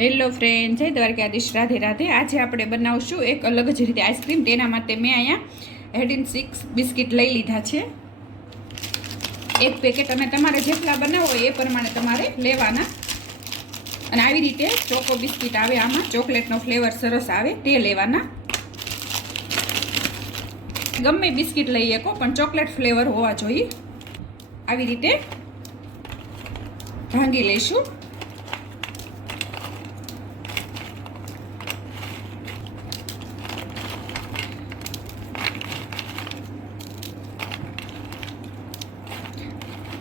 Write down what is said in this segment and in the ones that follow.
Hello friend જય દ્વારકાધીશ રાધે રાધે. આજે આપણે બનાવશું એક અલગ જ રીતે આઈસ્ક્રીમ તેના માટે મેં અહીંયા હેડ ઇન સિક્સ બિસ્કિટ લઈ લીધા છે. એક પેકેટ અને તમારે જેટલા બનાવો એ પ્રમાણે તમારે લેવાના. અને આવી રીતે ચોકો બિસ્કિટ આવે, આમાં ચોકલેટનો ફ્લેવર સરસ આવે, તે લેવાના. ગમે બિસ્કિટ લઈ શકો, પણ ચોકલેટ ફ્લેવર હોવા જોઈએ. આવી રીતે ભાંગી લઈશું.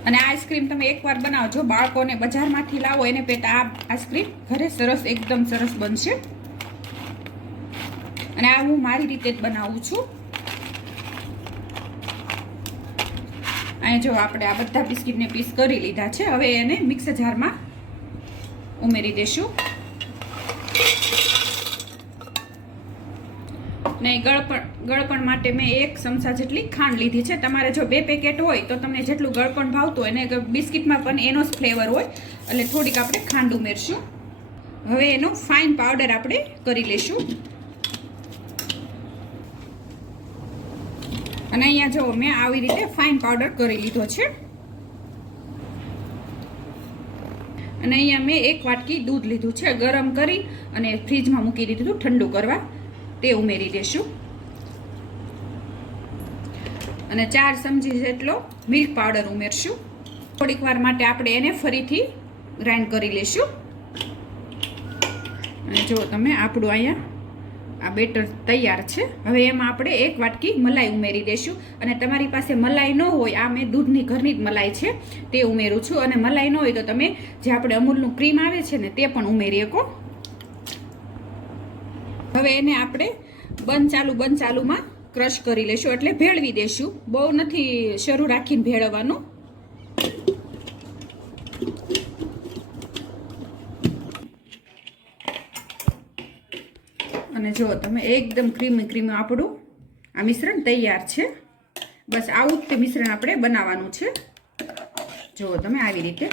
અને આઈસ્ક્રીમ તમે એકવાર બનાવજો. બાળકોને બજારમાંથી લાવો, એને પેટા આ આઈસ્ક્રીમ ઘરે સરસ, એકદમ સરસ બનશે. અને આ હું મારી રીતે જ બનાવું છું. અહીંયા જો આપણે આ બધા બિસ્કીટને પીસ કરી લીધા છે. હવે એને મિક્સર જારમાં ઉમેરી દેશું. ને ગળપણ ગળપણ માટે મેં એક ચમચા જેટલી ખાંડ લીધી છે. તમારે જો બે પેકેટ હોય તો તમને જેટલું ગળપણ ભાવતું હોય ને બિસ્કિટમાં પણ એનો જ ફ્લેવર હોય, એટલે થોડીક આપણે ખાંડ ઉમેરશું. હવે એનો ફાઇન પાવડર આપણે કરી લેશું અને અહીંયા જો મેં આવી રીતે ફાઇન પાવડર કરી લીધો છે. અને અહીંયા મેં એક વાટકી દૂધ લીધું છે ગરમ કરી અને ફ્રીજમાં મૂકી દીધું ઠંડુ કરવા. તે ઉમેરી દેશું. અને ચાર ચમચી જેટલો મિલ્ક પાવડર ઉમેરશું. થોડીક વાર માટે આપણે એને ફરીથી ગ્રાઇન્ડ કરી લેશું. અને જો તમે આપણું અહીંયા આ બેટર તૈયાર છે, હવે એમાં આપણે એક વાટકી મલાઈ ઉમેરી દેશું. અને તમારી પાસે મલાઈ ન હોય, આ મેં દૂધની ઘરની જ મલાઈ છે, તે ઉમેરું છું. અને મલાઈ ન હોય તો તમે જે આપણે અમૂલનું ક્રીમ આવે છે ને, તે પણ ઉમેરી શકો. હવે એને આપણે બંધ ચાલુ, બંધ ચાલુમાં ક્રશ કરી લેશું. એટલે ભેળવી દેશું. બહુ નથી શરૂ રાખીને ભેળવવાનું. અને જો તમે એકદમ ક્રીમી ક્રીમી આપણું આ મિશ્રણ તૈયાર છે. બસ આવું જ તે મિશ્રણ આપણે બનાવવાનું છે. જુઓ તમે આવી રીતે.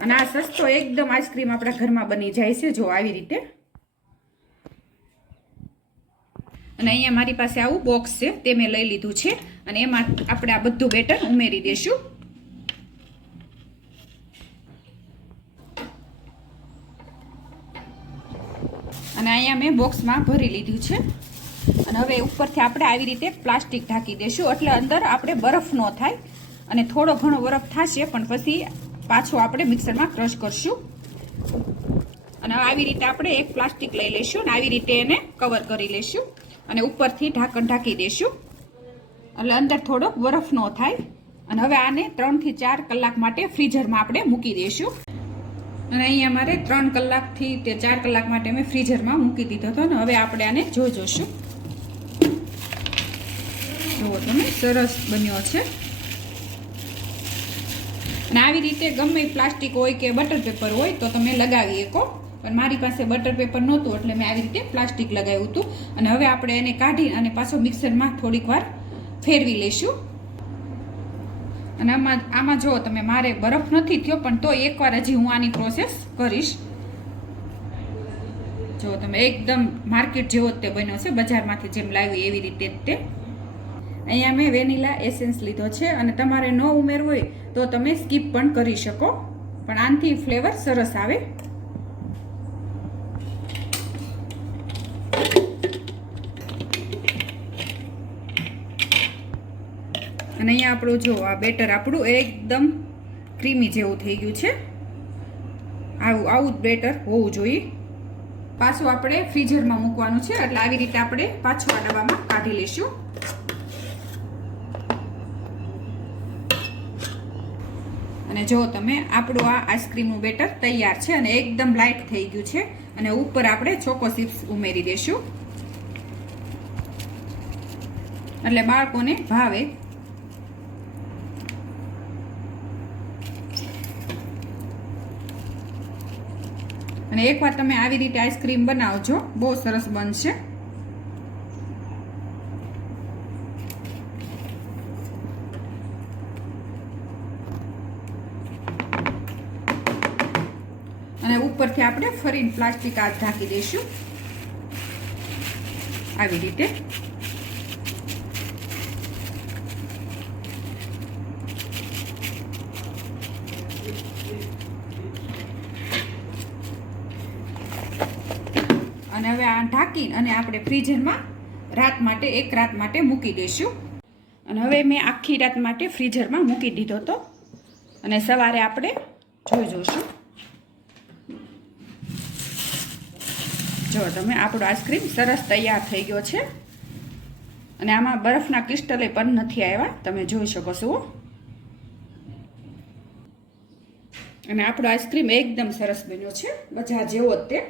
અને આ સસ્તો એકદમ આઈસ્ક્રીમ આપણા ઘરમાં બની જાય છે. જો આવી રીતે. અને અહીંયા મારી પાસે આવું બોક્સ છે, તે મેં લઈ લીધું છે. અને એમાં આપણે આ બધું બેટર ઉમેરી દઈશું અને અહીંયા મેં બોક્સમાં ભરી લીધું છે. અને હવે ઉપરથી આપણે આવી રીતે પ્લાસ્ટિક ઢાંકી દઈશું એટલે અંદર આપણે બરફ ન થાય અને થોડો ઘણો બરફ થશે, પણ પછી પાછું આપણે મિક્સરમાં ક્રશ કરશું. અને આવી રીતે આપણે એક પ્લાસ્ટિક લઈ લઈશું અને આવી રીતે એને કવર કરી લઈશું. અને ઉપરથી ઢાંકણ ઢાંકી દઈશું એટલે અંદર થોડોક બરફ ન થાય. અને હવે આને ત્રણથી ચાર કલાક માટે ફ્રીઝરમાં આપણે મૂકી દઈશું અને અહીંયા મારે ત્રણ કલાકથી તે ચાર કલાક માટે મેં ફ્રીઝરમાં મૂકી દીધો હતો ને હવે આપણે આને જોઈ જોશું જુઓ તમે, સરસ બન્યો છે. અને આવી રીતે ગમે પ્લાસ્ટિક હોય કે બટર પેપર હોય તો તમે લગાવી શકો. પણ મારી પાસે બટર પેપર નહોતું, એટલે મેં આવી રીતે પ્લાસ્ટિક લગાવ્યું હતું. અને હવે આપણે એને કાઢી અને પાછો મિક્સરમાં થોડીક વાર ફેરવી લઈશું. અને આમાં આમાં જો તમે, મારે બરફ નથી થયો, પણ તો એકવાર હજી હું આની પ્રોસેસ કરીશ. જો તમે એકદમ માર્કેટ જેવો જ તે બન્યો છે, બજારમાંથી જેમ લાવી એવી રીતે જ તે. અહીંયા મેં વેનીલા એસેન્સ લીધો છે, અને તમારે ન ઉમેરવું હોય તો તમે સ્કીપ પણ કરી શકો. પણ આનાથી ફ્લેવર સરસ આવે. અને અહીંયા આપણું જો આ બેટર આપણું એકદમ ક્રીમી જેવું થઈ ગયું છે. આવું આવું બેટર હોવું જોઈએ. પાછું આપણે ફ્રીઝરમાં મૂકવાનું છે, એટલે આવી રીતે આપણે પાછું આ ડબ્બામાં કાઢી લઈશું. અને જો તમે આપણું આ આઈસ્ક્રીમનું બેટર તૈયાર છે અને એકદમ લાઇટ થઈ ગયું છે, અને ઉપર આપણે ચોકો ચિપ્સ ઉમેરી દઈશું. એટલે બાળકોને ભાવે અને એકવાર તમે આવી રીતે આઈસ્ક્રીમ બનાવજો, બહુ સરસ બનશે. અને ઉપરથી આપણે ફરીને પ્લાસ્ટિક હાથ ઢાંકી દઈશું. આવી રીતે. અને હવે આ ઢાંકી અને આપણે ફ્રીઝરમાં રાત માટે, એક રાત માટે મૂકી દઈશું. અને હવે મેં આખી રાત માટે ફ્રીઝરમાં મૂકી દીધો હતો અને સવારે આપણે જોઈ જોઈશું જો, તમે આપણો આઈસ્ક્રીમ સરસ તૈયાર થઈ ગયો છે. અને આમાં બરફના ક્રિસ્ટલે પણ નથી આવ્યા. તમે જોઈ શકો છો. અને આપણો આઈસ્ક્રીમ એકદમ સરસ બન્યો છે. બજાર જેવો જ તે.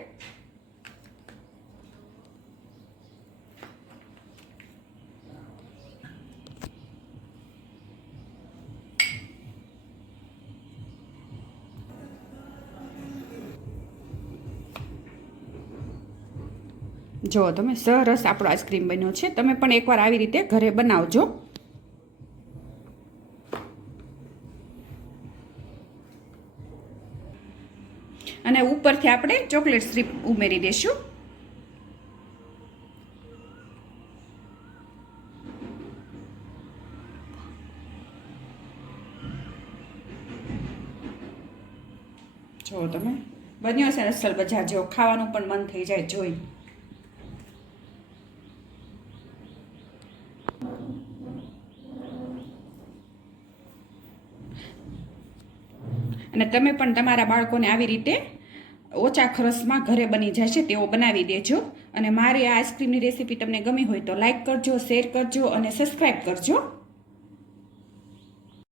જો, તમે સરસ આપણો આઈસ્ક્રીમ બન્યો છે. તમે પણ એકવાર આવી રીતે ઘરે બનાવજો. અને ઉપરથી આપણે ચોકલેટ સ્ટ્રીપ ઉમેરી દઈશું જો, તમે બન્યો છે રસલ બજાર. જેવો ખાવાનું પણ મન થઈ જાય. જોઈ. અને તમે પણ તમારા બાળકોને આવી રીતે ઓછા ખર્ચમાં ઘરે બની જશે તેવો બનાવી દેજો. અને મારી આ આઈસ્ક્રીમની રેસીપી તમને ગમી હોય તો લાઈક કરજો શેર કરજો અને સબસ્ક્રાઈબ કરજો.